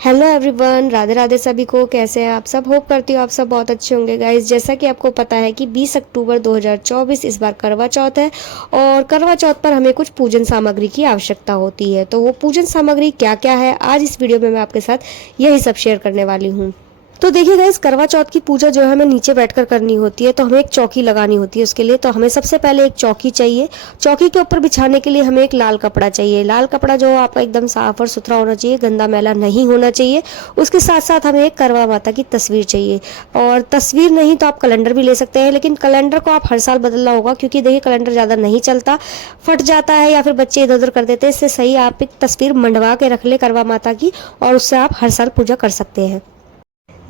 Hello everyone, Radhe Radhe सभी को। कैसे हैं आप सब? होप करती हूँ आप सब बहुत अच्छे होंगे गाइस। जैसा कि आपको पता है कि 20 अक्टूबर 2024 इस बार करवा चौथ है और करवा चौथ पर हमें कुछ पूजन सामग्री की आवश्यकता होती है। तो वो पूजन सामग्री क्या क्या है, आज इस वीडियो में मैं आपके साथ यही सब शेयर करने वाली हूँ। तो देखिए गाइस, करवा चौथ की पूजा जो है हमें नीचे बैठकर करनी होती है, तो हमें एक चौकी लगानी होती है उसके लिए। तो हमें सबसे पहले एक चौकी चाहिए। चौकी के ऊपर बिछाने के लिए हमें एक लाल कपड़ा चाहिए। लाल कपड़ा जो आपका एकदम साफ और सुथरा होना चाहिए, गंदा मैला नहीं होना चाहिए। उसके साथ साथ हमें एक करवा माता की तस्वीर चाहिए, और तस्वीर नहीं तो आप कैलेंडर भी ले सकते हैं, लेकिन कैलेंडर को आप हर साल बदलना होगा, क्योंकि देखिए कैलेंडर ज़्यादा नहीं चलता, फट जाता है या फिर बच्चे इधर उधर कर देते हैं। इससे सही आप एक तस्वीर मंडवा के रख ले करवा माता की, और उससे आप हर साल पूजा कर सकते हैं।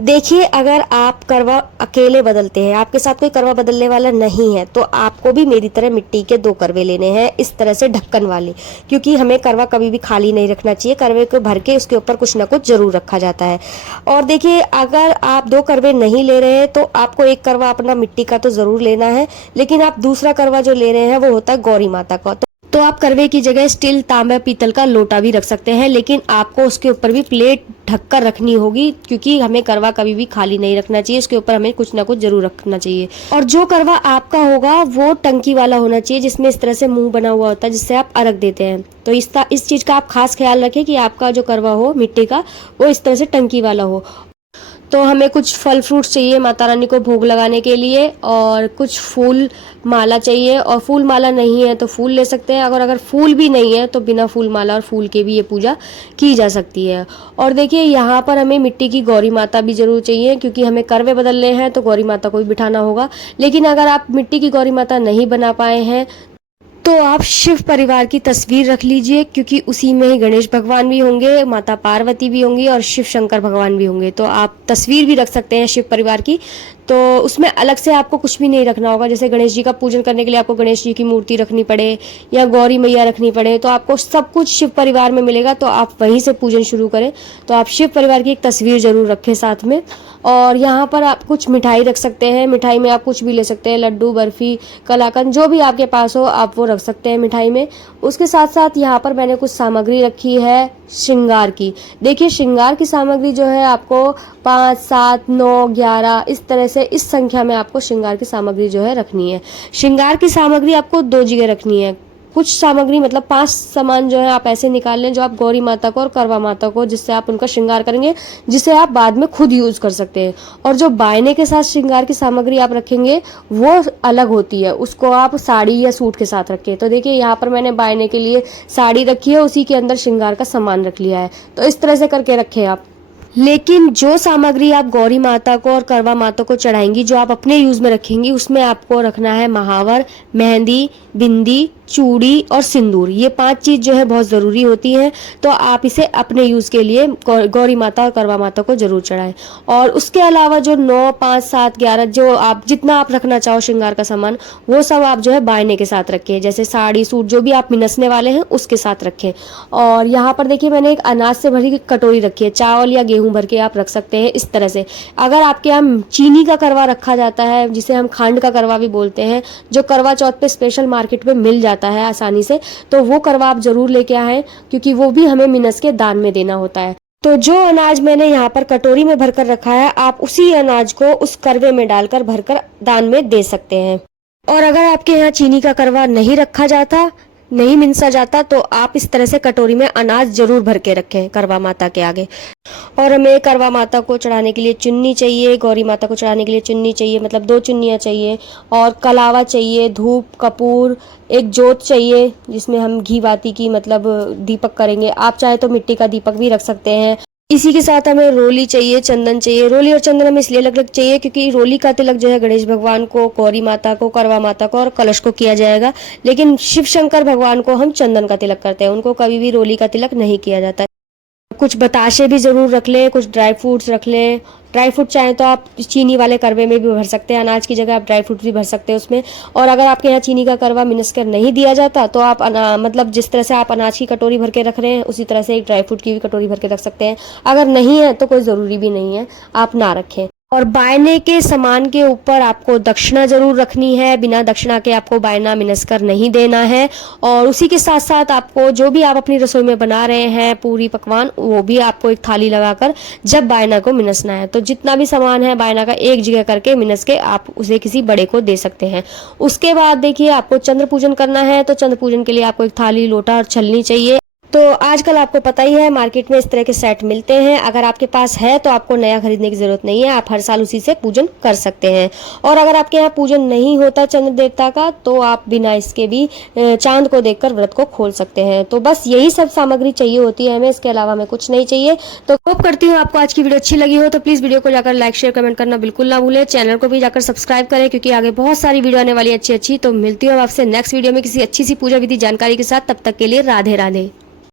देखिए, अगर आप करवा अकेले बदलते हैं, आपके साथ कोई करवा बदलने वाला नहीं है, तो आपको भी मेरी तरह मिट्टी के 2 करवे लेने हैं, इस तरह से ढक्कन वाले, क्योंकि हमें करवा कभी भी खाली नहीं रखना चाहिए। करवे को भर के उसके ऊपर कुछ ना कुछ जरूर रखा जाता है। और देखिए, अगर आप 2 करवे नहीं ले रहे हैं तो आपको एक करवा अपना मिट्टी का तो जरूर लेना है, लेकिन आप दूसरा करवा जो ले रहे हैं वो होता है गौरी माता का। तो आप करवे की जगह स्टील, तांबा, पीतल का लोटा भी रख सकते हैं, लेकिन आपको उसके ऊपर भी प्लेट ढककर रखनी होगी, क्योंकि हमें करवा कभी भी खाली नहीं रखना चाहिए। उसके ऊपर हमें कुछ ना कुछ जरूर रखना चाहिए। और जो करवा आपका होगा वो टंकी वाला होना चाहिए, जिसमें इस तरह से मुंह बना हुआ होता है, जिससे आप अर्घ देते हैं। तो इस चीज का आप खास ख्याल रखें कि आपका जो करवा हो मिट्टी का, वो इस तरह से टंकी वाला हो। तो हमें कुछ फल फ्रूट्स चाहिए माता रानी को भोग लगाने के लिए, और कुछ फूल माला चाहिए। और फूल माला नहीं है तो फूल ले सकते हैं, अगर फूल भी नहीं है तो बिना फूल माला और फूल के भी ये पूजा की जा सकती है। और देखिए, यहाँ पर हमें मिट्टी की गौरी माता भी जरूर चाहिए, क्योंकि हमें करवे बदलने हैं तो गौरी माता को भी बिठाना होगा। लेकिन अगर आप मिट्टी की गौरी माता नहीं बना पाए हैं तो आप शिव परिवार की तस्वीर रख लीजिए, क्योंकि उसी में ही गणेश भगवान भी होंगे, माता पार्वती भी होंगी और शिव शंकर भगवान भी होंगे। तो आप तस्वीर भी रख सकते हैं शिव परिवार की। तो उसमें अलग से आपको कुछ भी नहीं रखना होगा। जैसे गणेश जी का पूजन करने के लिए आपको गणेश जी की मूर्ति रखनी पड़े या गौरी मैया रखनी पड़े, तो आपको सब कुछ शिव परिवार में मिलेगा, तो आप वहीं से पूजन शुरू करें। तो आप शिव परिवार की एक तस्वीर जरूर रखें साथ में। और यहाँ पर आप कुछ मिठाई रख सकते हैं। मिठाई में आप कुछ भी ले सकते हैं, लड्डू, बर्फी, कलाकंद, जो भी आपके पास हो आप वो रख सकते हैं मिठाई में। उसके साथ साथ यहाँ पर मैंने कुछ सामग्री रखी है श्रृंगार की। देखिए, श्रृंगार की सामग्री जो है आपको 5, 7, 9, 11 इस तरह से, इस संख्या में आपको श्रृंगार की सामग्री जो है रखनी है। श्रृंगार की सामग्री आपको 2 जगह रखनी है। कुछ सामग्री मतलब 5 सामान जो है आप ऐसे निकाल लें, जो आप गौरी माता को और करवा माता को, जिससे आप उनका श्रृंगार करेंगे, जिसे आप बाद में खुद यूज कर सकते हैं। और जो बायने के साथ श्रृंगार की सामग्री आप रखेंगे वो अलग होती है, उसको आप साड़ी या सूट के साथ रखें। तो देखिए, यहाँ पर मैंने बायने के लिए साड़ी रखी है, उसी के अंदर श्रृंगार का सामान रख लिया है। तो इस तरह से करके रखें आप। लेकिन जो सामग्री आप गौरी माता को और करवा माता को चढ़ाएंगी, जो आप अपने यूज में रखेंगी, उसमें आपको रखना है महावर, मेहंदी, बिंदी, चूड़ी और सिंदूर। ये 5 चीज जो है बहुत जरूरी होती हैं। तो आप इसे अपने यूज के लिए गौरी माता और करवा माता को जरूर चढ़ाएं। और उसके अलावा जो 9, 5, 7, 11 जो आप जितना आप रखना चाहो श्रृंगार का सामान, वो सब आप जो है बायने के साथ रखें। जैसे साड़ी, सूट, जो भी आप मिनसने वाले हैं उसके साथ रखें। और यहाँ पर देखिए, मैंने एक अनाज से भरी कटोरी रखी है, चावल या गेहूं भर के आप रख सकते हैं इस तरह से। अगर आपके यहाँ चीनी का करवा रखा जाता है, जिसे हम खांड का करवा भी बोलते हैं, जो करवा चौथ पे स्पेशल मार्केट में मिल जाता है आसानी से, तो वो करवा आप जरूर लेके आए, क्योंकि वो भी हमें मिनस के दान में देना होता है। तो जो अनाज मैंने यहाँ पर कटोरी में भरकर रखा है, आप उसी अनाज को उस करवे में डालकर भरकर दान में दे सकते हैं। और अगर आपके यहाँ चीनी का करवा नहीं रखा जाता, नहीं मिनसा जाता, तो आप इस तरह से कटोरी में अनाज जरूर भर के रखें करवा माता के आगे। और हमें करवा माता को चढ़ाने के लिए चुन्नी चाहिए, गौरी माता को चढ़ाने के लिए चुन्नी चाहिए, मतलब 2 चुन्नियाँ चाहिए। और कलावा चाहिए, धूप, कपूर, एक जोत चाहिए जिसमें हम घी बाती की मतलब दीपक करेंगे। आप चाहे तो मिट्टी का दीपक भी रख सकते हैं। इसी के साथ हमें रोली चाहिए, चंदन चाहिए। रोली और चंदन हमें इसलिए अलग अलग चाहिए क्योंकि रोली का तिलक जो है गणेश भगवान को, गौरी माता को, करवा माता को और कलश को किया जाएगा, लेकिन शिव शंकर भगवान को हम चंदन का तिलक करते हैं, उनको कभी भी रोली का तिलक नहीं किया जाता। कुछ बताशे भी जरूर रख लें, कुछ ड्राई फ्रूट्स रख लें। ड्राई फ्रूट चाहें तो आप चीनी वाले करवे में भी भर सकते हैं, अनाज की जगह आप ड्राई फ्रूट भी भर सकते हैं उसमें। और अगर आपके यहाँ चीनी का करवा मिनस्कर नहीं दिया जाता, तो आप मतलब जिस तरह से आप अनाज की कटोरी भर के रख रहे हैं, उसी तरह से एक ड्राई फ्रूट की भी कटोरी भर के रख सकते हैं। अगर नहीं है तो कोई ज़रूरी भी नहीं है, आप ना रखें। और बायने के सामान के ऊपर आपको दक्षिणा जरूर रखनी है, बिना दक्षिणा के आपको बायना मिनस्कर नहीं देना है। और उसी के साथ साथ आपको जो भी आप अपनी रसोई में बना रहे हैं पूरी पकवान, वो भी आपको एक थाली लगाकर जब बायना को मिनसना है तो जितना भी सामान है बायना का एक जगह करके मिनस के आप उसे किसी बड़े को दे सकते हैं। उसके बाद देखिए आपको चंद्र पूजन करना है, तो चंद्र पूजन के लिए आपको एक थाली, लोटा और छलनी चाहिए। तो आजकल आपको पता ही है मार्केट में इस तरह के सेट मिलते हैं, अगर आपके पास है तो आपको नया खरीदने की जरूरत नहीं है, आप हर साल उसी से पूजन कर सकते हैं। और अगर आपके यहाँ पूजन नहीं होता चंद्र देवता का तो आप बिना इसके भी चांद को देखकर व्रत को खोल सकते हैं। तो बस यही सब सामग्री चाहिए होती है हमें, इसके अलावा हमें कुछ नहीं चाहिए। तो होप करती हूँ आपको आज की वीडियो अच्छी लगी हो, तो प्लीज वीडियो को जाकर लाइक शेयर कमेंट करना बिल्कुल ना भूलें। चैनल को भी जाकर सब्सक्राइब करें क्योंकि आगे बहुत सारी वीडियो आने वाली अच्छी अच्छी। तो मिलती हूँ आपसे नेक्स्ट वीडियो में किसी अच्छी सी पूजा विधि जानकारी के साथ, तब तक के लिए राधे राधे।